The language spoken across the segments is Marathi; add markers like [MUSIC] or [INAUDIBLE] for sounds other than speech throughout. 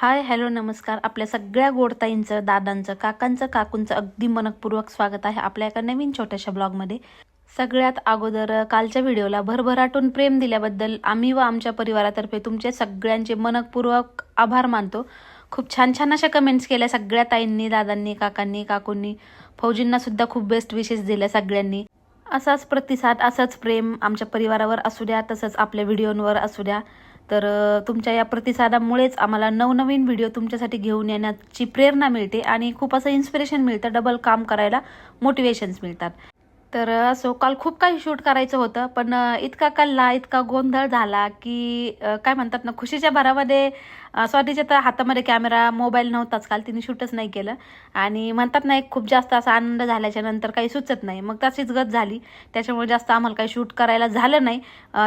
हाय हॅलो नमस्कार. आपल्या सगळ्या गोडताईंचं दादांचं काकांचं काकूंचं अगदी मनपूर्वक स्वागत आहे आपल्या एका नवीन छोट्याशा ब्लॉगमध्ये. सगळ्यात अगोदर कालच्या व्हिडिओला भरभराटून प्रेम दिल्याबद्दल आम्ही व आमच्या परिवारातर्फे तुमचे सगळ्यांचे मनपूर्वक आभार मानतो. खूप छान छान अशा कमेंट्स केल्या सगळ्या ताईंनी दादांनी काकांनी काकूंनी. फौजींना सुद्धा खूप बेस्ट विशेष दिल्या सगळ्यांनी. असाच प्रतिसाद असाच प्रेम आमच्या परिवारावर असू द्या तसंच आपल्या व्हिडिओंवर असू द्या. तर तुमच्या या प्रतिसादामुळेच आम्हाला नवनवीन व्हिडिओ तुमच्यासाठी घेऊन येण्याची प्रेरणा मिळते आणि खूप असं इन्स्पिरेशन मिळतं डबल काम करायला मोटिवेशन्स मिळतात. तर असो काल खूप काही शूट करायचं होतं पण इतका कल्ला इतका गोंधळ झाला की काय म्हणतात ना खुशीच्या भरामध्ये स्वातीच्या तर हातामध्ये कॅमेरा मोबाईल नव्हताच काल तिने शूटच नाही केलं. आणि म्हणतात ना एक खूप जास्त असा आनंद झाल्याच्यानंतर काही सुचत नाही. मग तशीच गत झाली. त्याच्यामुळे जास्त आम्हाला काही शूट करायला झालं नाही.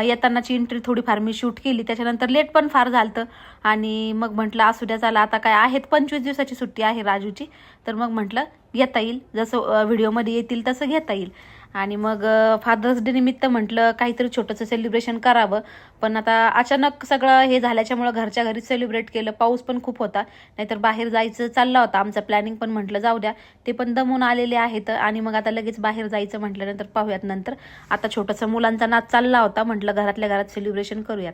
येतानाची एंट्री थोडीफार मी शूट केली. त्याच्यानंतर लेट पण फार झालं आणि मग म्हटलं असू द्या चला आता काय आहेत? पंचवीस दिवसाची सुट्टी आहे राजूची. तर मग म्हटलं घेता येईल. जसं व्हिडिओमध्ये येतील तसं घेता येईल. आणि मग फादर्स डे निमित्त म्हटलं काहीतरी छोटंसं सेलिब्रेशन करावं. पण आता अचानक सगळं हे झाल्याच्यामुळं घरच्या घरीच सेलिब्रेट केलं. पाऊस पण खूप होता. नाहीतर बाहेर जायचं चालला होता. आमचं प्लॅनिंग पण म्हटलं जाऊ द्या. ते पण दमून आलेले आहेत. आणि मग आता लगेच बाहेर जायचं म्हटल्यानंतर पाहूयात नंतर. आता छोटंसं मुलांचा नाच चालला होता. म्हटलं घरातल्या घरात सेलिब्रेशन करूयात.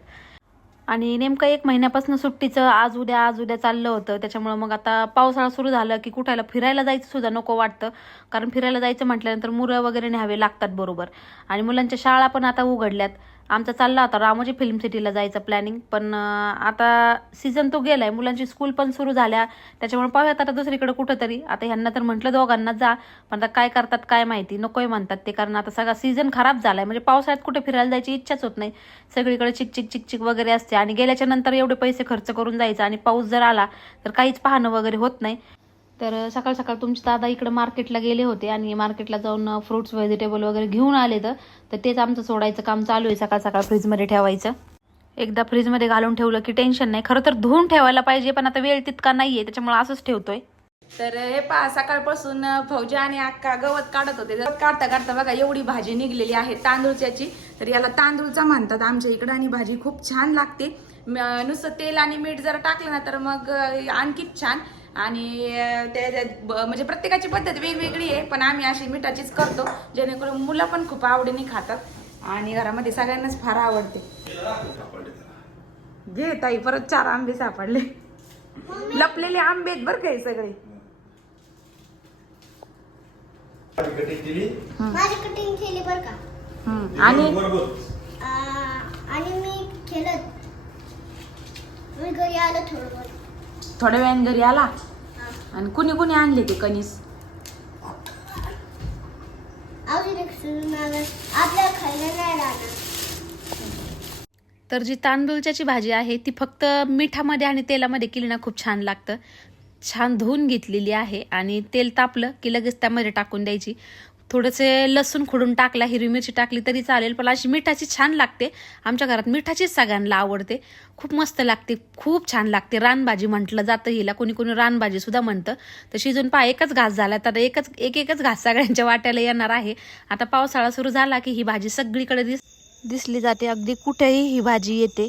आणि नेमकं एक महिन्यापासून सुट्टीचं आज उद्या आज उद्या चाललं होतं. त्याच्यामुळं मग आता पावसाळा सुरू झालं की कुठायला फिरायला जायचं सुद्धा नको वाटतं. कारण फिरायला जायचं म्हटल्यानंतर मुरं वगैरे न्यावे लागतात बरोबर. आणि मुलांच्या शाळा पण आता उघडल्यात. आमचा चालला होता रामोजी फिल्म सिटीला जायचं प्लॅनिंग पण आता सीझन तो गेलाय. मुलांची स्कूल पण सुरू झाल्या. त्याच्यामुळे पाहूयात आता दुसरीकडे कुठंतरी. आता ह्यांना तर म्हटलं दोघांना जा. पण आता काय करतात काय माहिती. नकोय म्हणतात ते. कारण आता सगळा सीझन खराब झालाय. म्हणजे पावसाळ्यात कुठे फिरायला जायची इच्छाच होत नाही. सगळीकडे चिकचिक चिकचिक वगैरे असते. आणि गेल्याच्यानंतर एवढे पैसे खर्च करून जायचं. आणि पाऊस जर आला तर काहीच पाहणं वगैरे होत नाही. तर सकाळ सकाळ तुमचे दादा इकडे मार्केटला गेले होते आणि मार्केटला जाऊन फ्रुट्स व्हेजिटेबल वगैरे घेऊन आले तर तेच आमचं सोडायचं काम चालू आहे सकाळ सकाळ फ्रीजमध्ये ठेवायचं. एकदा फ्रीजमध्ये घालून ठेवलं की टेन्शन नाही. खरं तर धुवून ठेवायला पाहिजे पण आता वेळ तितका नाही आहे त्याच्यामुळे असंच ठेवतोय. तर हे पहा सकाळपासून भाऊजी आणि अक्का गवत काढत होते. गवत काढता काढता बघा एवढी भाजी निघलेली आहे तांदूळच्याची. तर याला तांदूळचा म्हणतात आमच्या इकडं आणि भाजी खूप छान लागते. नुसतं तेल आणि मीठ जर टाकलं ना तर मग आणखीच छान. आणि ते म्हणजे प्रत्येकाची पद्धत वेगवेगळी आहे पण आम्ही अशी मिठाचीच करतो जेणेकरून मुलं पण खूप आवडीने खातात आणि घरामध्ये सगळ्यांनाच फार आवडते. घे ताई परत चार आंबे सापडले. लपलेले आंबे आहेत बरं का हे सगळे. कटिंग केली? माझी कटिंग केली बर का. आणि? आणि मी खेळत मी घरी आलो थोडं. थोड्या वेळाने घरी आला. आणि कुणी कुणी आणले ते कणीस? तर जी तांदूळच्याची भाजी आहे ती फक्त मिठामध्ये आणि तेलामध्ये केली ना खूप छान लागतं. छान धुवून घेतलेली आहे आणि तेल तापलं की लगेच त्यामध्ये टाकून द्यायची. थोडंसे लसूण खोडून टाकला हिरवी मिरची टाकली तरी चालेल पण अशी मिठाची छान लागते. आमच्या घरात मिठाचीच सगळ्यांना आवडते. खूप मस्त लागते खूप छान लागते. रानभाजी म्हटलं जातं हिला कोणी कोणी रानभाजी सुद्धा म्हणतं. तर शिजून पहा एकच घास झाला तर एकच एक एकच घास सगळ्यांच्या वाट्याला येणार आहे. आता पावसाळा सुरू झाला की ही भाजी सगळीकडे दिस दिसली जाते. अगदी कुठेही ही भाजी येते.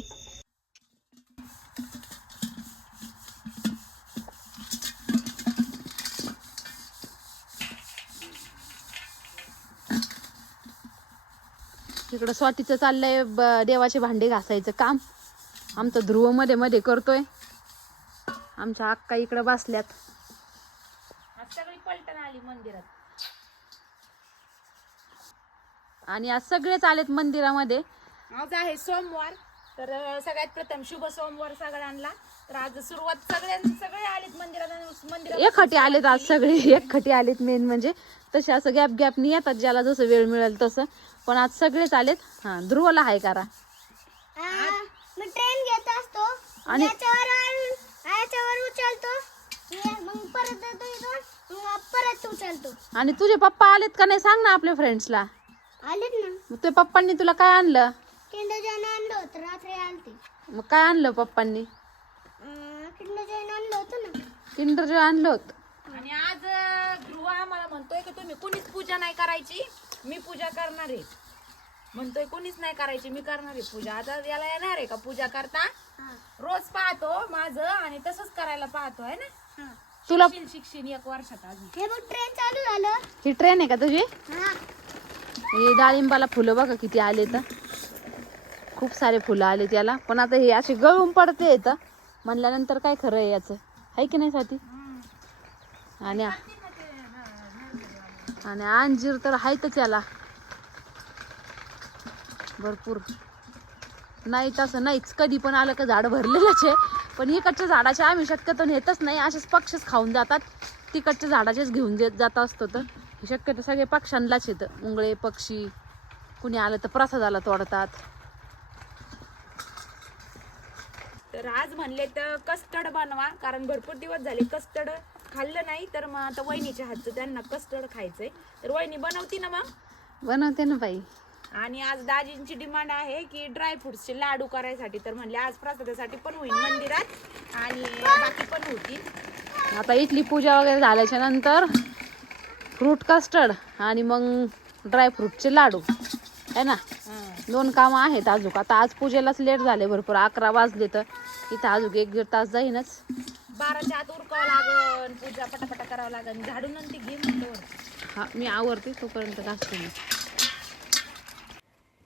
इकडं स्वातीचं चाललंय देवाचे भांडे घासायचं काम. आमचं ध्रुवमध्ये मध्ये करतोय. आमच्या अक्का इकडं बसल्यात. सगळी पलटण आली मंदिरात. आणि आज सगळेच आलेत मंदिरामध्ये. आज आहे सोमवार तर सगळ्यात प्रथम शुभ सोमवार सगळ्यांना. तर आज सुरुवात सगळ्यां सगळे आलेत मंदिरात मंदिरात एकखटी आलेत आज सगळे एकखटी आलेत मेन म्हणजे. तसे असं गॅप गॅपनी येतात ज्याला जसं वेळ मिळेल तसं. पण आज सगळेच आलेत. हा ध्रुवला आहे करा. मी ट्रेन घेत असतो. आणि- याच्यावर आण- याच्यावर उचलतो. मी मग परत येतो इथून. मग परत उचलतो. आणि तुझे पप्पा आलेत का नाही सांग ना आपल्या फ्रेंड्सला आलेत ना. मग तुझ्या पप्पांनी तुला काय आणलं? आणलं होतं रात्री आलते. मग काय आणलं पप्पांनी? आणलं होतं ना. किंडर जो आणलं होतं. आणि आज अं, ध्रुव आम्हाला म्हणतोय की तुम्ही कुणीच पूजा नाही करायची. मी पूजा करणार आहे. म्हणतोय कोणीच नाही करायची मी करणार आहे पूजा. आता याला येणार आहे का पूजा करता? हा. रोज पाहतो माझं आणि तसंच करायला पाहतो आहे ना? हा. तुला शिक्षण शिक्षण एक वर्षात अजून. हे बघ ट्रेन चालू झालं. ही ट्रेन आहे का तुझी? हा. हे डाळिंबाला फुलं बघा किती आले तर. खूप सारे फुलं आले त्याला पण आता हे असे गळून पडते येत म्हणल्यानंतर काय खरं आहे याचं? आहे की नाही साथी? आणि आणि अंजीर तर आहेतच याला. भरपूर. नाही तसं नाहीच. कधी पण आलं का झाड भरलेलंच आहे. पण इकडच्या झाडाचे आम्ही शक्यतो नेतच नाही. असेच पक्षच खाऊन जातात. तिकडच्या झाडाचेच घेऊन जे- जात असतो तर. शक्यतो सगळे पक्ष्यांलाच येतं. मुंगळे पक्षी कुणी आलं तर प्रसादाला तोडतात. तर आज म्हणले तर कस्टर्ड बनवा. कारण भरपूर दिवस झाले कस्टर्ड खाल्लं नाही तर मग आता वहिनीच्या हातचं त्यांना कस्टर्ड खायचंय. तर वहिनी बनवती ना मग? बनवते ना बाई. आणि आज दाजींची डिमांड आहे की ड्रायफ्रुट्सचे लाडू करायसाठी तर म्हणले आज प्रसादासाठी पण होईल मंदिरात आणि बाकी पण होती आता इथली पूजा वगैरे झाल्याच्यानंतर फ्रूट कस्टर्ड आणि मग ड्रायफ्रूटचे लाडू. आहे ना? दोन कामं आहेत अजून. आता आज पूजेलाच लेट झाले भरपूर. अकरा वाजले तर. इथं अजून एक दीड तास जाईनच. बाराच्या आत उरकावं लागन पूजा पटापटा करावं लागन. झाडून ती घे म्हणतो हा मी आवडते तोपर्यंत घासते मी.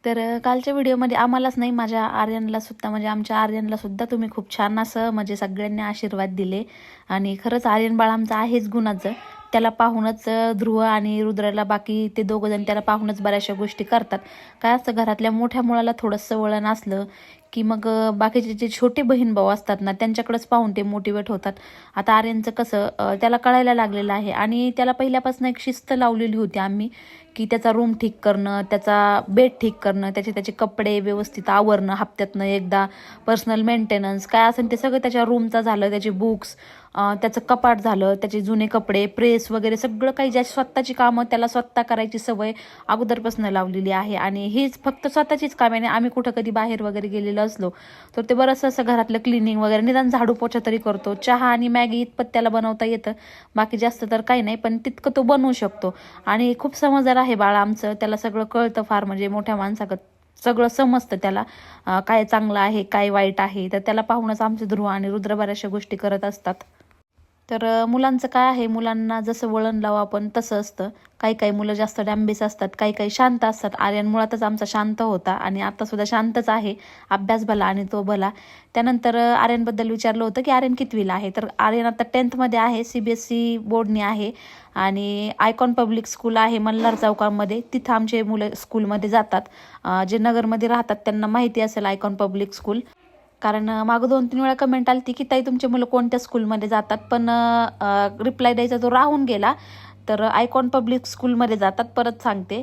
तर कालच्या व्हिडिओमध्ये आम्हालाच नाही माझ्या आर्यनला सुद्धा म्हणजे आमच्या आर्यनला सुद्धा तुम्ही खूप छान असं म्हणजे सगळ्यांनी आशीर्वाद दिले. आणि खरंच आर्यन बाळ आमचं आहेच गुणाचं. त्याला पाहूनच ध्रुव आणि रुद्राला बाकी ते दोघं जण त्याला पाहूनच बऱ्याचशा गोष्टी करतात. काय असतं घरातल्या मोठ्या मुलाला थोडंसं वळण असलं की मग बाकीचे जे छोटे बहीण भाऊ असतात ना त्यांच्याकडेच पाहून ते मोटिवेट होतात. आता आर्यनचं कसं त्याला कळायला लागलेलं आहे आणि त्याला पहिल्यापासून एक शिस्त लावलेली होती आम्ही की त्याचा रूम ठीक करणं त्याचा बेड ठीक करणं त्याचे त्याचे कपडे व्यवस्थित आवरणं हप्त्यातनं एकदा पर्सनल मेंटेनन्स काय असेल ते सगळं त्याच्या रूमचं झालं त्याचे बुक्स त्याचं कपाट झालं त्याचे जुने कपडे प्रेस वगैरे सगळं काही ज्या स्वतःची कामं त्याला स्वतः करायची सवय अगोदरपासून लावलेली आहे. आणि हीच फक्त स्वतःचीच कामे नाही आम्ही कुठं कधी बाहेर वगैरे गेलेलो असलो तर ते बरंचसं असं घरातलं क्लिनिंग वगैरे निदान झाडू पोछा तरी करतो. चहा आणि मॅगी इतपत त्याला बनवता येतं. बाकी जास्त तर काही नाही पण तितकं तो बनवू शकतो. आणि खूप समजदार आहे बाळा आमचं. त्याला सगळं कळतं फार म्हणजे मोठ्या माणसागत सगळं समजतं त्याला काय चांगलं आहे काय वाईट आहे. तर त्याला पाहूनच आमचे ध्रुव आणि रुद्र बऱ्याचशा गोष्टी करत असतात. तर मुलांचं काय आहे? मुलांना जसं वळण लावू आपण तसं असतं. काही काही मुलं जास्त डॅम्बेस असतात काही काही शांत असतात. आर्यन मुळातच आमचा शांत होता आणि आत्तासुद्धा शांतच आहे अभ्यास भला आणि तो भला. त्यानंतर आर्यनबद्दल विचारलं होतं की आर्यन कितवीला आहे? तर आर्यन आता टेन्थमध्ये आहे सी बी एस सी बोर्डने आहे आणि आयकॉन पब्लिक स्कूल आहे मल्हार चौकामध्ये. तिथं आमचे मुलं स्कूलमध्ये जातात. जे नगरमध्ये राहतात त्यांना माहिती असेल आयकॉन पब्लिक स्कूल. कारण मागं दोन तीन वेळा कमेंट आली की ताई तुमचे मुलं कोणत्या स्कूलमध्ये जातात? पण रिप्लाय द्यायचा जो राहून गेला तर आयकॉन पब्लिक स्कूलमध्ये जातात परत सांगते.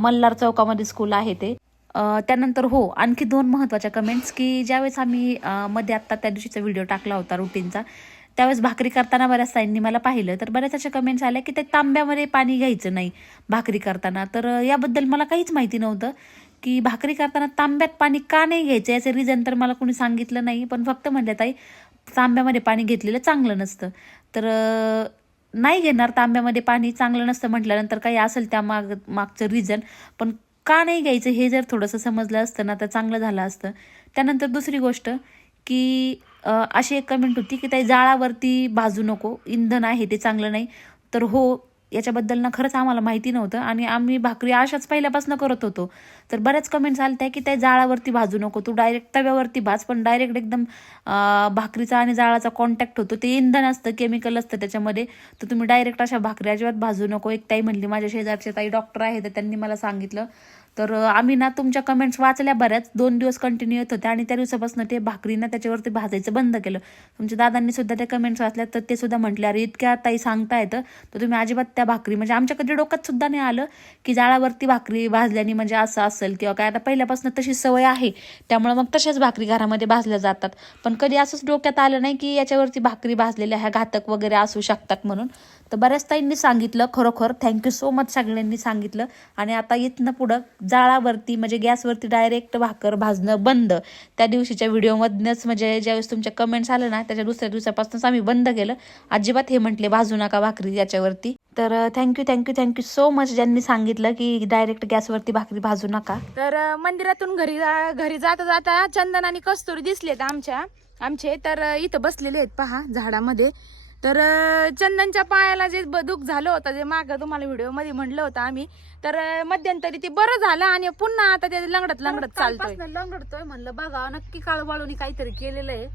मल्हार चौकामध्ये स्कूल आहे ते. त्यानंतर हो आणखी दोन महत्त्वाच्या कमेंट्स की ज्यावेळेस आम्ही मध्ये आत्ता त्या दिवशीचा व्हिडिओ टाकला होता रुटीनचा त्यावेळेस भाकरी करताना बऱ्याच ताईंनी मला पाहिलं तर बऱ्याच अशा कमेंट्स आल्या की ते तांब्यामध्ये पाणी घ्यायचं नाही भाकरी करताना. तर याबद्दल मला काहीच माहिती नव्हतं. की भाकरी करताना तांब्यात पाणी का नाही घ्यायचं? याचं रिझन तर मला कोणी सांगितलं नाही पण फक्त म्हणलं ताई तांब्यामध्ये पाणी घेतलेलं चांगलं नसतं. तर नाही घेणार तांब्यामध्ये पाणी चांगलं नसतं म्हटल्यानंतर काही असेल त्या माग मागचं रिझन पण का नाही घ्यायचं हे जर थोडंसं समजलं असतं ना तर चांगलं झालं असतं. त्यानंतर दुसरी गोष्ट की अशी एक कमेंट होती की ताई जाळावरती भाजू नको इंधन आहे ते चांगलं नाही. तर हो याच्याबद्दल ना खरंच आम्हाला माहिती नव्हतं आणि आम्ही भाकरी अशाच पहिल्यापासून करत होतो. तर बऱ्याच कमेंट्स आल्या की त्या जाळावरती भाजू नको. तू डायरेक्ट तव्यावरती भाज पण डायरेक्ट एकदम भाकरीचा आणि जाळाचा कॉन्टॅक्ट होतो. ते इंधन असतं केमिकल असतं त्याच्यामध्ये. तर तुम्ही डायरेक्ट अशा भाकरी अजिबात भाजू नको. एक ताई म्हणली माझ्या शेजारचे ताई डॉक्टर आहे तर त्यांनी मला सांगितलं. तर आम्ही ना तुमच्या कमेंट्स वाचल्या बऱ्याच. दोन दिवस कंटिन्यू येत होते आणि त्या दिवसापासून ते भाकरीना त्याच्यावरती भाजायचं बंद केलं. तुमच्या दादांनी सुद्धा त्या कमेंट्स वाचल्या तर ते सुद्धा म्हटले अरे इतक्या ताई सांगता येतं तर तुम्ही अजिबात त्या भाकरी म्हणजे आमच्या कधी डोक्यात सुद्धा नाही आलं की जाळावरती भाकरी भाजल्याने म्हणजे असं असेल किंवा काय. आता पहिल्यापासून तशी सवय आहे. त्यामुळे मग तशाच भाकरी घरामध्ये भाजल्या जातात. पण कधी असंच डोक्यात आलं नाही की याच्यावरती भाकरी भाजलेल्या ह्या घातक वगैरे असू शकतात म्हणून. तर बऱ्याच ताईंनी सांगितलं खरोखर. थँक्यू सो मच सगळ्यांनी सांगितलं. आणि आता इथनं पुढं जाळावरती म्हणजे गॅसवरती डायरेक्ट भाकर भाजणं बंद. त्या दिवशीच्या व्हिडिओमधनंच म्हणजे ज्यावेळेस तुमच्या कमेंट्स आलं ना त्याच्या दुसऱ्या दिवसापासूनच आम्ही बंद केलं. अजिबात हे म्हटले भाजू नका भाकरी याच्यावरती. तर thank you thank you thank you so much ज्यांनी सांगितलं की डायरेक्ट गॅसवरती भाकरी भाजू नका. तर मंदिरातून घरी घरी जाता जाता चंदन आणि कस्तुरी दिसलेत आमच्या आमचे. तर इथं बसलेले आहेत पहा झाडामध्ये. तर चंदनच्या पायाला जे ब- दुःख झालं होतं जे मागं तुम्हाला व्हिडिओमध्ये म्हणलं होतं आम्ही तर मध्यंतरी ते बरं झालं आणि पुन्हा आता ते लंगडत लंगडत चालतोय. लंगडतोय म्हणलं बघा नक्की काळबाळूनी काहीतरी केलेलं आहे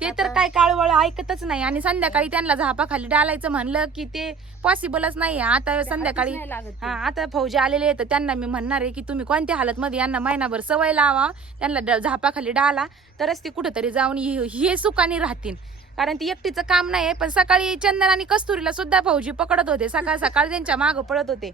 ते तर काय काळवळ ऐकतच नाही आणि संध्याकाळी त्यांना झापाखाली डालायचं म्हणलं की ते पॉसिबलच नाही आता संध्याकाळी हा आता फौजी आलेले आहेत त्यांना मी म्हणणार आहे की तुम्ही कोणत्या हालत मध्ये यांना महिनाभर सवय लावा त्यांना झापाखाली डाला तरच ते कुठेतरी जाऊन हे हे सुखाने राहतील. कारण ती एकटीचं काम नाही पण सकाळी चंदन आणि कस्तुरीला सुद्धा फौजी पकडत होते. सकाळ सकाळ त्यांच्या मागं पडत होते.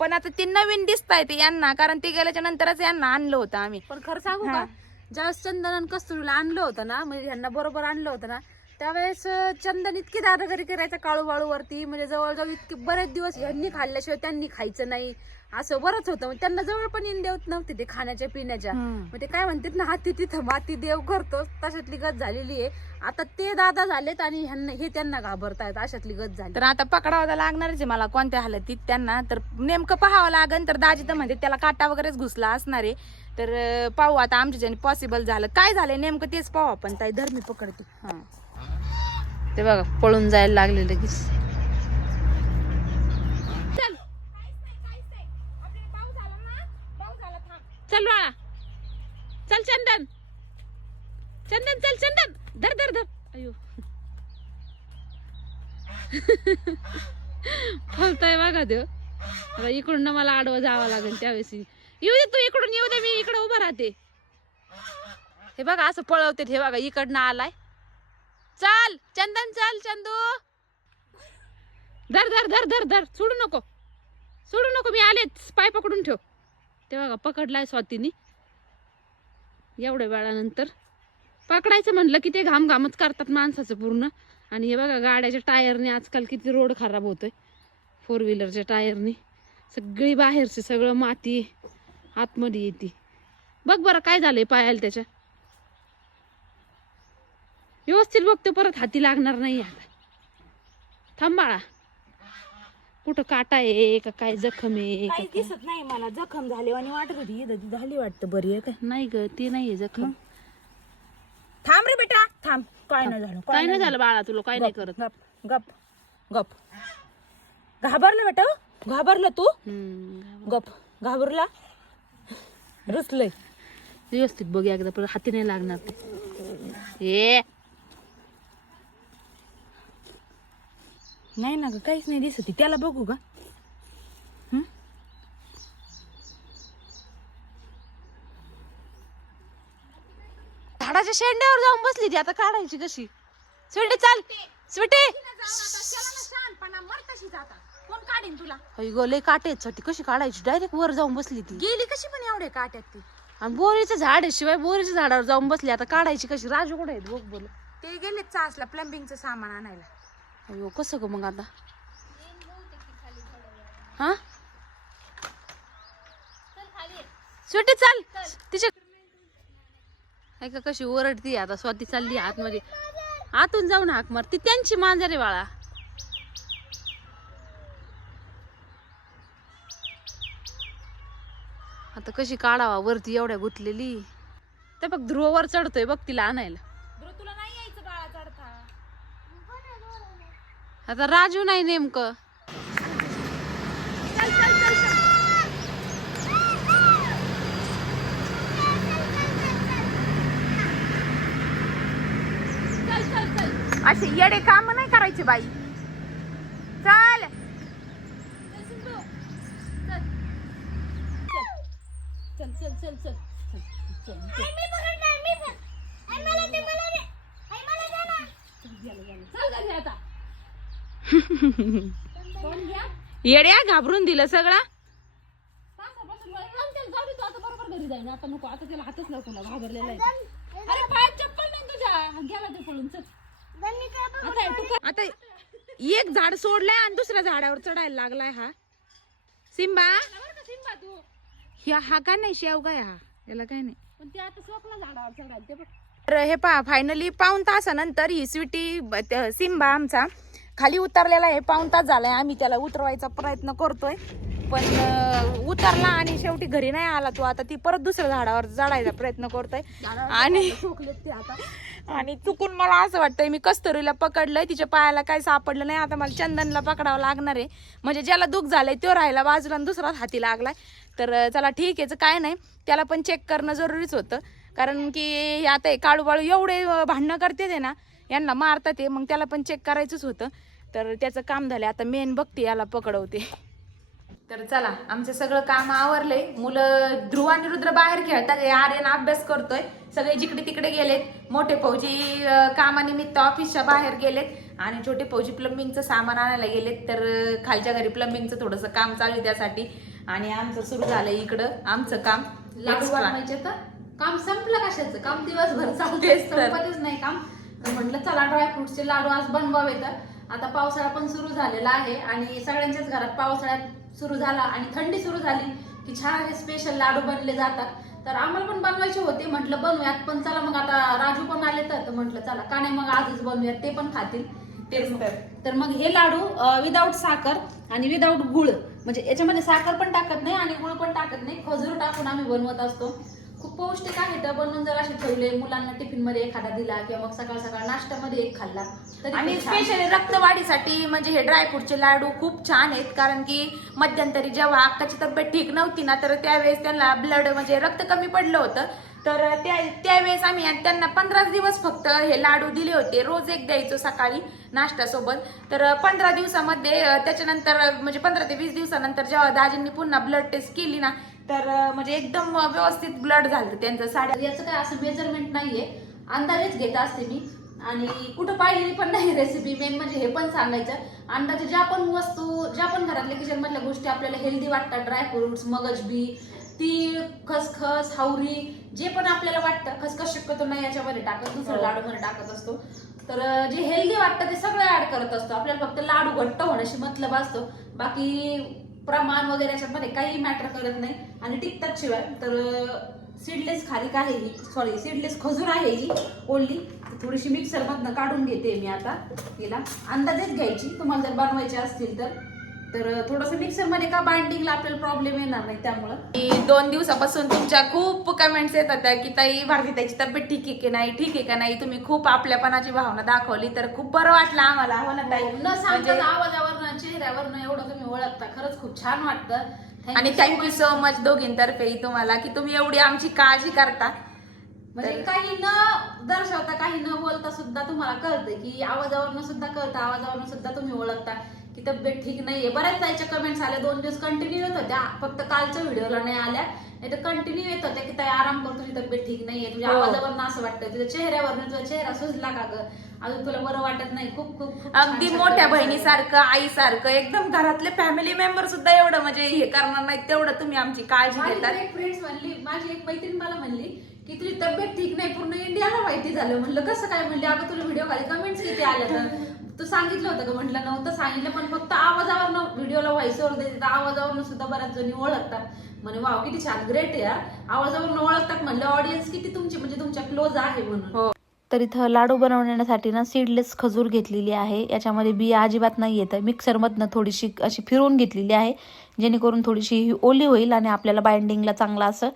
पण आता ते नवीन दिसत ते यांना कारण ते गेल्याच्या नंतरच यांना आणलं होतं आम्ही. पण खरं सांगू. का? ज्यावेळेस चंदन आणि कस्तुरीला आणलं होतं ना म्हणजे ह्यांना बरोबर आणलं होतं ना त्यावेळेस चंदन इतकी दादागिरी करायचं काळू वरती म्हणजे जवळजवळ इतके बरेच दिवस ह्यांनी खाल्ल्याशिवाय त्यांनी खायचं नाही. असं बरंच होतं. मग त्यांना जवळ पण येऊन देत नव्हते ते खाण्याच्या पिण्याच्या. मग ते काय म्हणतात ना हाती तिथं माती देव करतो. तशातली गत झालेली आहे. आता ते दादा झालेत आणि ह्यांना हे त्यांना घाबरतायत. अशातली गत झाली. तर आता पकडावं तर लागणारच आहे मला. कोणत्या हालतीत त्यांना? तर नेमकं पाहावं लागेल तर दाजी तर म्हणजे त्याला काटा वगैरेच घुसला असणार आहे. तर पाहू आता आमच्याच्याने पॉसिबल झालं. काय झालंय? नेमकं तेच पाहू आपण. ताई धर मी पकडते. हा. ते बघा पळून जायला लागले लगेच. चल बाळा. चल चंदन. चंदन चल चंदन. धर धर धर. अयो. फलताय बघा देव आता इकडून मला आडवं जावं लागेल त्यावेळेस. येऊ दे तू इकडून येऊ दे मी इकडे उभं राहते. हे बघा असं पळवते हे बघा इकडनं आलाय. चल चंदन चल चंदू. धर धर धर धर धर. सोडू नको. सोडू नको मी आलेच. पाय पकडून ठेव. ते बघा आहे स्वातीने. एवढ्या वेळानंतर पकडायचं म्हणलं की ते घाम घामच करतात माणसाचं पूर्ण. आणि हे बघा गाड्याच्या टायरने आजकाल किती रोड खराब होतोय. फोर व्हीलरच्या टायरने. सगळी बाहेरचे सगळं माती आतमध्ये येते. बघ बरं काय झालंय पायाला त्याच्या. व्यवस्थित बघतो परत हाती लागणार नाही आता. थांबाळा कुठं काटा आहे का काय जखम आहे का काही काय? दिसत नाही मला जखम झाली आणि वाटत होती इथं ती झाली वाटतं बरी आहे काय नाही ग ते नाहीये जखम. थांब रे बेटा थांब. काय नाही झालं काय नाही झालं. बाळा तुला काय नाही करत. गप गप गप. घाबरलं बेटा घाबरलं तू? हम्म. गप घाबरला? रुसलंय. व्यवस्थित बघ एकदा परत हाती नाही लागणार. ते ए नाही ना ग काहीच नाही दिसत. त्याला बघू का? झाडाच्या शेंड्यावर जाऊन बसली ती आता काढायची कशी. स्वीटी चाल. स्वीटी. कोण काढीन तुला गो लय काटे आहेत साठी कशी काढायची? डायरेक्ट वर जाऊन बसली ती. गेली कशी पण एवढे काट्यात ती. आणि बोरीचं झाड आहे शिवाय बोरीच्या झाडावर जाऊन बसली. आता काढायची कशी? राजू कुठे आहेत? बघ बोल. ते गेले चासला प्लंबिंगचं सामान आणायला. अयो कसं ग मग आता? हा? स्वीटी चाल. तिच्या ऐका कशी ओरडती आता स्वाती चालली आतमध्ये. आतून जाऊन हाक मार ती त्यांची मांजर बाळा. आता कशी काढावा वरती एवढ्या गुतलेली. ते बघ ध्रुवावर चढतोय बघ तिला आणायला तुला नाही यायचं बाळा चढता आता राजू नाही नेमकं असे येडे काम नाही करायचे बाई चाल चल चल चल चल चल [LAUGHS] येड्या घाबरून दिलं सगळा? आता एक झाड सोडलाय आणि दुसऱ्या झाडावर चढायला लागलाय हा. सिंबा? सिंबा तू ह्या हा का नाही शेवगाय हा? याला काय नाही. तर हे पहा फायनली पाऊन तासानंतर ही स्वीटी सिंबा आमचा खाली उतरलेला आहे पाऊन तास झालाय. आम्ही त्याला उतरवायचा प्रयत्न करतोय. पण उतरला आणि शेवटी घरी नाही आला तो. आता ती परत दुसऱ्या झाडावर चढायचा प्रयत्न करतोय. आणि आणि चुकून मला असं वाटतंय मी कस्तुरीला पकडलंय. तिच्या पायाला काय सापडलं नाही. आता मला चंदनला पकडावं लागणार आहे. म्हणजे ज्याला दुःख झालंय तो राहिला बाजूला आणि दुसरा हाती लागलाय. तर चला ठीक आहे काय नाही. त्याला पण चेक करणं जरुरीच होतं. कारण की हे आता काळूबाळू एवढे भांडणं करते ते ना यांना मारतात ते मग त्याला पण चेक करायचंच होतं. तर त्याचं काम झालं आता मेन बघते याला पकडवते. तर चला आमचं सगळं काम आवरलंय. मुलं ध्रुव आणि रुद्र बाहेर खेळतात. आर्यन अभ्यास करतोय. सगळे जिकडे तिकडे गेलेत. मोठे फौजी कामानिमित्त ऑफिसच्या बाहेर गेलेत. आणि छोटे फौजी प्लंबिंगचं सामान आणायला गेलेत. तर खालच्या घरी प्लंबिंगचं थोडंसं काम चालू आहे त्यासाठी. आणि आमचं सुरू झालंय इकडं. आमचं काम लाडू. बनवायचे तर? काम संपलं कशाचं? काम दिवसभर चालते [LAUGHS] तेच तर. संपतच नाही काम. तर म्हटलं चला ड्रायफ्रुट्सचे लाडू आज बनवावे तर. आता पावसाळा पण सुरू झालेला आहे आणि सगळ्यांच्याच घरात पावसाळ्यात सुरू झाला आणि थंडी सुरू झाली की छान हे स्पेशल लाडू बनले जातात. तर आम्हाला पण बनवायचे होते. म्हटलं बनवूयात. पण चला मग आता राजू पण आले तर. म्हटलं चला का नाही मग आजच बनवूयात. ते पण खातील. तेच तर. तर मग हे लाडू विदाऊट साखर आणि विदाऊट गुळ. म्हणजे याच्यामध्ये साखर पण टाकत नाही आणि गुळ पण टाकत नाही. खजूर टाकून आम्ही बनवत असतो. खूप पौष्टिक आहे तर बनवून जर असे ठेवले मुलांना टिफिनमध्ये एखादा दिला किंवा मग सकाळ सकाळ नाश्त्यामध्ये एक खाल्ला तरी आणि. स्पेशली रक्तवाढीसाठी म्हणजे हे ड्रायफ्रूटचे लाडू खूप छान आहेत कारण की मध्यंतरी जेव्हा अक्काची तब्येत ठीक नव्हती ना तर त्यावेळेस त्यांना ब्लड म्हणजे रक्त कमी पडलं होतं तर त्या त्यावेळेस आम्ही त्यांना पंधरा दिवस फक्त हे लाडू दिले होते रोज एक द्यायचो सकाळी नाश्त्यासोबत तर पंधरा दिवसामध्ये त्याच्यानंतर म्हणजे पंधरा ते वीस दिवसानंतर जेव्हा दाजींनी पुन्हा ब्लड टेस्ट केली ना तर म्हणजे एकदम व्यवस्थित ब्लड झालं त्यांचं साड्या. याचं काय असं मेजरमेंट नाहीये. अंदाजेच घेत असते मी. आणि कुठं पाहिलेली पण नाही रेसिपी मेन म्हणजे हे पण सांगायचं. अंदाजे ज्या पण वस्तू ज्या पण घरातल्या किचन मधल्या गोष्टी आपल्याला हेल्दी वाटतात ड्रायफ्रुट्स मगजबी तीळ खसखस हावरी जे पण आपल्याला वाटतं खसखस शक्यतो नाही याच्यामध्ये टाकत. दुसरं हो. लाडू मध्ये टाकत असतो. तर जे हेल्दी वाटतं ते सगळं ऍड करत असतो. आपल्याला फक्त लाडू घट्ट होण्याशी मतलब असतो. बाकी प्रमाण वगैरे याच्यामध्ये काही मॅटर करत नाही. आणि टिकतात शिवाय. तर सीडलेस खारीक आहे ही? सॉरी सीडलेस खजूर आहे ही. ओढली थोडीशी मिक्सर मधनं काढून घेते मी आता हिला अंदाजेच घ्यायची. तुम्हाला जर बनवायची असतील तर. तर थोडंसं मिक्सरमध्ये का बाइंडिंगला आपल्याला प्रॉब्लेम येणार नाही त्यामुळं. दोन दिवसापासून तुमच्या खूप कमेंट्स येत होत्या की ताई भारती ताईची तब्येत ठीक आहे की नाही? ठीक आहे का नाही? तुम्ही खूप आपल्यापणाची भावना दाखवली तर खूप बरं वाटलं आम्हाला. हो ताई? न सांगता म्हणजे- आवाजावरनं चेहऱ्यावरनं एवढं तुम्ही ओळखता. खरंच खूप छान वाटतं. Thank आणि you so thank you so much दोघींतर्फे तुम्हाला की तुम्ही एवढी आमची काळजी करता. म्हणजे काही न दर्शवता काही न बोलता सुद्धा तुम्हाला कळतं की आवाजावरनं सुद्धा कळतं आवाजावरनं सुद्धा तुम्ही ओळखता की तब्येत ठीक नाहीये. बऱ्याच ताईच्या कमेंट्स आल्या दोन दिवस कंटिन्यू येत होत्या. फक्त कालच्या व्हिडिओला नाही आल्या. नाही तर कंटिन्यू येत होत्या की ताई आराम कर तुझी तब्येत ठीक नाहीये. तुझ्या हो. आवाजावरनं असं वाटतं तुझ्या चेहऱ्यावरनं तुझा चेहरा सुजला का ग? अजून तुला बरं वाटत नाही. खूप खूप खूप छान अगदी मोठ्या आल्या. बहिणीसारखं आईसारखं एकदम घरातले फॅमिली मेंबर सुद्धा एवढं म्हणजे हे करणार नाही तेवढं तुम्ही आमची काळजी माझी घेतात. एक फ्रेंड्स म्हणली माझी एक मैत्रीण मला म्हणली की तुझी तब्येत ठीक नाही पूर्ण इंडियाला माहिती झालं. म्हणलं कसं काय? म्हणले अगं तुला व्हिडिओ खाली कमेंट्स किती आल्या तर? तू सांगितलं होतं का म्हटलं नव्हतं सांगितलं पण फक्त आवाजावरनं व्हिडिओला व्हॉइस ओव्हर देते तर आवाजावरनं सुद्धा बऱ्याच जणी ओळखतात. म्हणे वाव किती छान ग्रेट आहे यार. आवाजावरनं ओळखतात. म्हणलं ऑडियन्स किती तुमची म्हणजे तुमच्या क्लोज आहे म्हणून. हो. तर इथं लाडू बनवण्यासाठी ना सीडलेस खजूर घेतलेली आहे. याच्यामध्ये बिया अजिबात नाही येतं मिक्सरमधनं थोडीशी अशी फिरवून घेतलेली आहे. जेणेकरून थोडीशी ही ओली होईल आणि आपल्याला बाइंडिंगला चांगला असं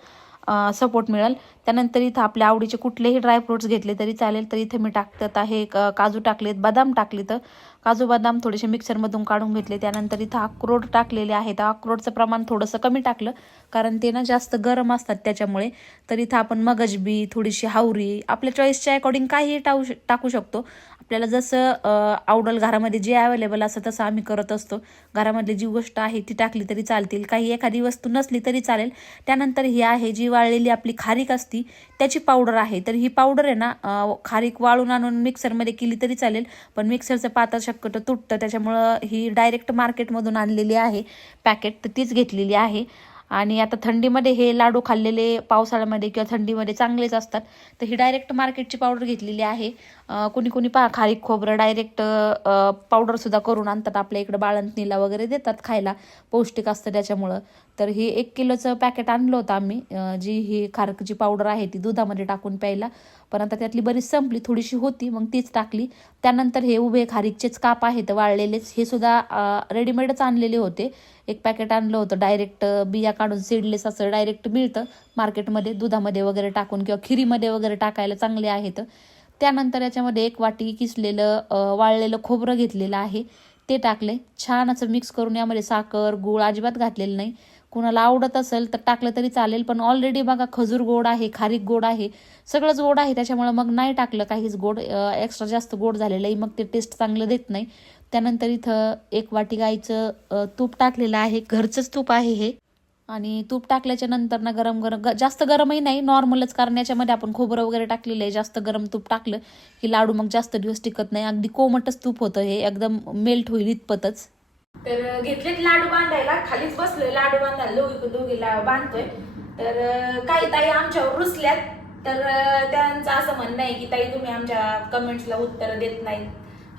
सपोर्ट मिळेल. त्यानंतर इथं आपल्या आवडीचे कुठलेही ड्रायफ्रुट्स घेतले तरी चालेल. तर इथं मी टाकत आहे क- काजू टाकलेत बदाम टाकले तर काजू बदाम थोडेसे मिक्सरमधून काढून घेतले. त्यानंतर इथं अक्रोड टाकलेले आहेत. अक्रोडचं प्रमाण थोडंसं कमी टाकलं कारण ते ना जास्त गरम असतात त्याच्यामुळे. तर इथं आपण मगजबी थोडीशी हावरी आपल्या चॉईसच्या अकॉर्डिंग काहीही टाकू श- टाकू शकतो. आपल्याला जसं आवडल आवडेल घरामध्ये जे अवेलेबल असतं तसं आम्ही करत असतो. घरामधली जी गोष्ट आहे ती टाकली तरी चालतील. काही एखादी वस्तू नसली तरी चालेल. त्यानंतर ही आहे जी वाळलेली आपली खारीक असती त्याची पावडर आहे. तर ही पावडर आहे ना खारीक वाळून आणून मिक्सरमध्ये केली तरी चालेल. पण मिक्सरचं पातळ शक्यतो तुटतं. त्याच्यामुळं ही डायरेक्ट मार्केटमधून आणलेली आहे. पॅकेट तर तीच घेतलेली आहे. आणि आता थंडीमध्ये हे लाडू खाल्लेले पावसाळ्यामध्ये किंवा थंडीमध्ये चांगलेच असतात. तर ही डायरेक्ट मार्केटची पावडर घेतलेली आहे. कुणी कुणी पा खारीक खोबरं डायरेक्ट पावडरसुद्धा करून आणतात आपल्या इकडं बाळंतणीला वगैरे देतात खायला पौष्टिक असतं त्याच्यामुळं. तर हे एक किलोचं पॅकेट आणलं होतं आम्ही जी ही खारकची पावडर आहे ती दुधामध्ये टाकून प्यायला. पण आता त्यातली बरीच संपली थोडीशी होती मग तीच टाकली. त्यानंतर हे उभे खारीकचेच काप आहेत वाळलेलेच. हे सुद्धा रेडीमेडच आणलेले होते. एक पॅकेट आणलं होतं डायरेक्ट बिया काढून सीडलेस असं डायरेक्ट मिळतं. मार्केटमध्ये दुधामध्ये वगैरे टाकून किंवा खिरीमध्ये वगैरे टाकायला चांगले आहेत. त्यानंतर याच्यामध्ये एक वाटी किसलेलं वाळलेलं खोबरं घेतलेलं आहे. ते टाकले छान असं मिक्स करून यामध्ये साखर गूळ अजिबात घातलेलं नाही. कुणाला आवडत असेल तर टाकलं तरी चालेल पण ऑलरेडी बघा खजूर गोड आहे खारीक गोड आहे. सगळंच गोड आहे त्याच्यामुळं मग नाही टाकलं काहीच गोड एक्स्ट्रा जास्त गोड झालेलं आहे. मग ते टेस्ट चांगलं देत नाही. त्यानंतर इथं एक वाटी गाईचं तूप टाकलेलं आहे. घरचंच तूप आहे हे. आणि तूप टाकल्याच्या नंतर ना गरम गरम ग- जास्त गरमही नाही नॉर्मलच. कारण याच्यामध्ये आपण खोबरं वगैरे टाकलेलं आहे जास्त गरम तूप टाकलं की लाडू मग जास्त दिवस टिकत नाही. अगदी कोमटच तूप होतं हे एकदम मेल्ट होईल इतपतच. तर घेतलेत लाडू बांधायला खालीच बसलोय लाडू बांधायला दोघी दोघीला बांधतोय. तर काही ताई आमच्यावर रुसल्यात. तर त्यांचं असं म्हणणं आहे की ताई तुम्ही आमच्या कमेंट्सला उत्तर देत नाहीत.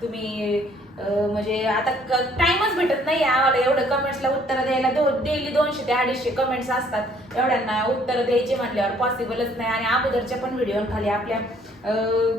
तुम्ही म्हणजे आता टाइमच भेटत नाही आम्हाला. एवढं कमेंट्सला उत्तर द्यायला दो डेली दोनशे ते अडीचशे कमेंट्स असतात. एवढ्यांना उत्तर द्यायचे म्हणल्यावर पॉसिबलच नाही. आणि अगोदरच्या पण व्हिडिओ खाली आपल्या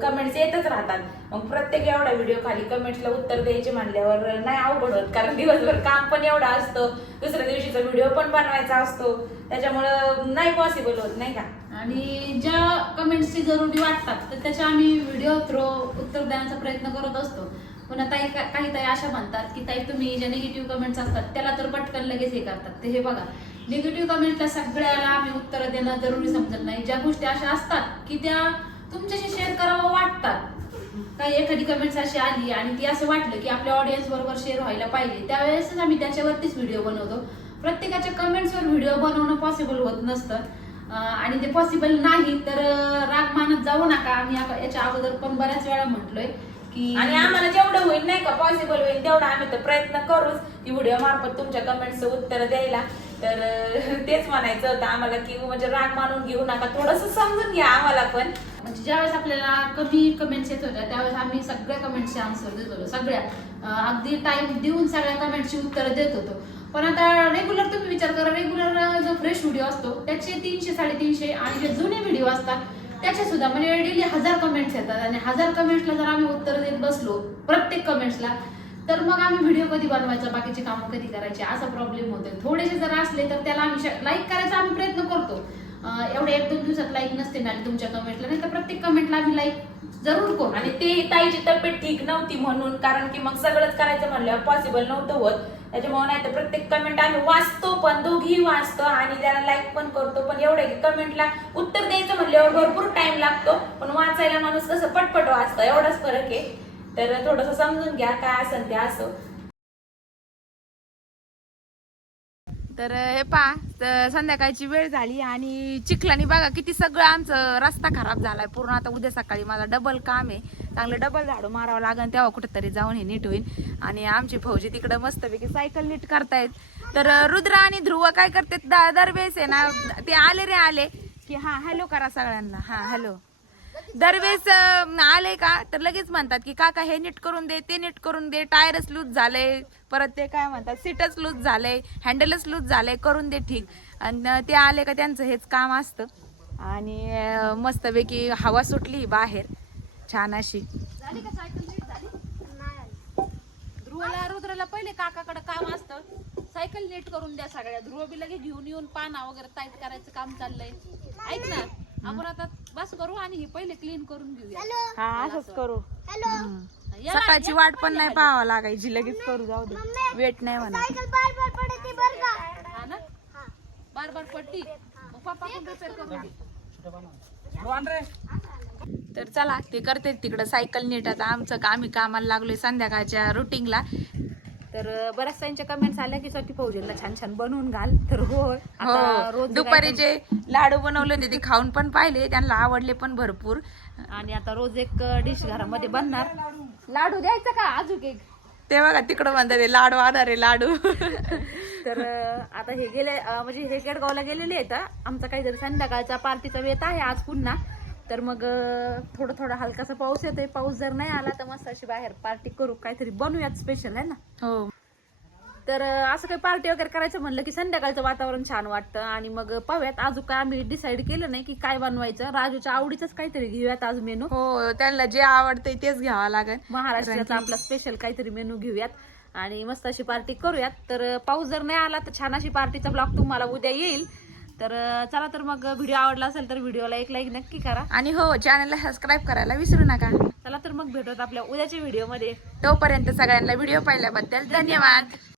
कमेंट्स येतच राहतात. मग प्रत्येक एवढा व्हिडिओ खाली कमेंट्सला उत्तर द्यायचे म्हणल्यावर नाही अवघड होत. कारण दिवसभर काम पण एवढं असतं. दुसऱ्या दिवशीचा व्हिडिओ पण बनवायचा असतो. त्याच्यामुळं नाही पॉसिबल होत नाही का? आणि ज्या कमेंट्सची जरुरी वाटतात तर त्याच्या आम्ही व्हिडिओ थ्रू उत्तर देण्याचा प्रयत्न करत असतो. पुन्हा ताई का- काही ताई अशा म्हणतात की ताई तुम्ही ज्या निगेटिव्ह कमेंट्स असतात त्याला तर पटकन लगेच हे करतात. ते हे बघा निगेटिव्ह कमेंटला सगळ्याला आम्ही उत्तरं देणं जरुरी समजत नाही. ज्या गोष्टी अशा असतात की त्या तुमच्याशी शेअर करावं वाटतात. काही एखादी कमेंट्स अशी आली आणि ती असं वाटलं की आपल्या ऑडियन्स बरोबर शेअर व्हायला पाहिजे त्यावेळेसच आम्ही त्याच्यावरतीच व्हिडिओ बनवतो. प्रत्येकाच्या कमेंट्सवर व्हिडिओ बनवणं पॉसिबल होत नसतं. आणि ते पॉसिबल नाही तर राग मानत जाऊ नका. आम्ही याच्या अगोदर पण बऱ्याच वेळा म्हटलोय. की आणि आम्हाला जेवढं होईल नाही का पॉसिबल होईल तेवढं आम्ही तर प्रयत्न करूच. की व्हिडिओ मार्फत तुमच्या कमेंटचं उत्तर द्यायला. तर [LAUGHS] तेच म्हणायचं होतं आम्हाला की म्हणजे राग मानून घेऊ नका थोडस समजून घ्या आम्हाला पण. म्हणजे ज्यावेळेस आपल्याला कमी कमेंट्स येत होत्या त्यावेळेस आम्ही सगळ्या कमेंट्सचे आन्सर देत होतो सगळ्या. अगदी टाइम देऊन सगळ्या कमेंटची उत्तरं देत होतो. पण आता रेग्युलर तुम्ही विचार करा रेग्युलर जो फ्रेश व्हिडिओ असतो त्याचे तीनशे साडेतीनशे आणि जे जुने व्हिडिओ असतात त्याचे सुद्धा म्हणजे डेली हजार कमेंट्स येतात आणि हजार कमेंट्सला जर आम्ही उत्तर देत बसलो प्रत्येक कमेंट्सला तर मग आम्ही व्हिडिओ कधी बनवायचा बाकीचे कामं कधी करायचे? असा प्रॉब्लेम होतोय. थोडेसे जर असले तर त्याला आम्ही लाईक करायचा आम्ही प्रयत्न करतो. एवढ्या एक दोन दिवसात लाईक नसते ना आणि तुमच्या कमेंटला नाही तर प्रत्येक कमेंटला आम्ही लाईक जरूर करू. आणि ते ताईची तब्येत ठीक नव्हती म्हणून कारण की मग सगळंच करायचं म्हणल्यावर पॉसिबल नव्हतं होत. त्याच्यामुळे नाही तर प्रत्येक कमेंट आम्ही वाचतो पण दोघी वाचतो आणि त्याला लाईक पण करतो. पण एवढं की कमेंटला उत्तर द्यायचं म्हणल्यावर भरपूर टाइम लागतो. पण वाचायला माणूस कसं पटपट वाचतं. एवढाच फरक आहे. तर थोडस समजून घ्या काय असेल ते असो. तर हे पा संध्याकाळची वेळ झाली आणि चिखलानी बघा किती सगळं आमचं रस्ता खराब झालाय. पूर्ण आता उद्या सकाळी माझा डबल काम आहे. चांगलं डबल झाडू मारावं लागेल तेव्हा कुठेतरी जाऊन हे नीट होईल आणि आमची फौजी तिकडं मस्तपैकी सायकल नीट करतायत. तर रुद्र आणि ध्रुव काय करतात? द- दरवेळेस आहे ना ते आले रे आले. की हा हॅलो करा सगळ्यांना. हा हॅलो दरवेळेस आले का? तर लगेच म्हणतात की काका हे नीट करून दे ते नीट करून दे टायरच लूज झाले परत ते काय म्हणतात सीटच लूज झाले हँडलच लूज झाले करून दे ठीक. आणि ते आले का त्यांचं हेच काम असतं. आणि मस्तपैकी हवा सुटली बाहेर छान अशी. ध्रुवला रुद्रला पहिले काकाकडे काम असतं. सायकल नीट करून द्या सगळ्या. ध्रुव बी लगे घेऊन येऊन पाना वगैरे टाईट करायचं काम चाललंय. ऐक ना आपण आता बस करू आणि ही पहिले क्लीन करून घेऊया. हा असंच करू. सकाळची वाट पण नाही पाहावं लागायची लगेच करू जाऊ दे. वेट नाही म्हणा सायकल बार बार पडते हा. तर चला ते करते तिकडं सायकल नीट आता आमचं का- आम्ही कामाला लागलोय संध्याकाळच्या रुटीनला तर बऱ्याच त्यांच्या कमेंट्स आल्या की स्वाती फौजीला छान छान बनवून घाल. तर हो आता रोज दुपारी जे लाडू बनवले होते ते खाऊन पण पाहिले. त्यांना आवडले पण भरपूर. आणि आता रोज एक डिश घरामध्ये बनणार. लाडू द्यायचा का? अजून एक. ते बघा तिकडं म्हणतात ते लाडू आणणार आहे लाडू. तर अं, आता हे गेले अं, म्हणजे हे केडगावला गेलेले आहेत. आमचा काहीतरी संध्याकाळचा पार्टीचा वेत आहे आज पुन्हा. तर मग अं, थोडं थोडं हलकासा पाऊस येतोय. पाऊस जर नाही आला तर मस्त अशी बाहेर पार्टी करू काहीतरी बनवूयात स्पेशल आहे ना? हो. तर असं काही पार्टी वगैरे करायचं म्हणलं की संध्याकाळचं वातावरण छान वाटतं. आणि मग पाहूयात अजून काय आम्ही डिसाईड केलं नाही की काय बनवायचं. राजूच्या आवडीचंच काहीतरी घेऊयात आज मेनू हो त्यांना जे आवडतंय तेच घ्यावं लागेल. महाराष्ट्राचा आपला स्पेशल काहीतरी मेनू घेऊयात. आणि मस्त अशी पार्टी करूयात. तर पाऊस जर नाही आला तर छान अशी पार्टीचा ब्लॉग तुम्हाला उद्या येईल. तर चला तर मग व्हिडिओ आवडला असेल तर व्हिडिओला एक लाईक नक्की करा. आणि हो चॅनलला सबस्क्राईब करायला विसरू नका. चला तर मग भेटत आपल्या उद्याच्या व्हिडिओमध्ये तोपर्यंत सगळ्यांना व्हिडिओ पाहिल्याबद्दल धन्यवाद.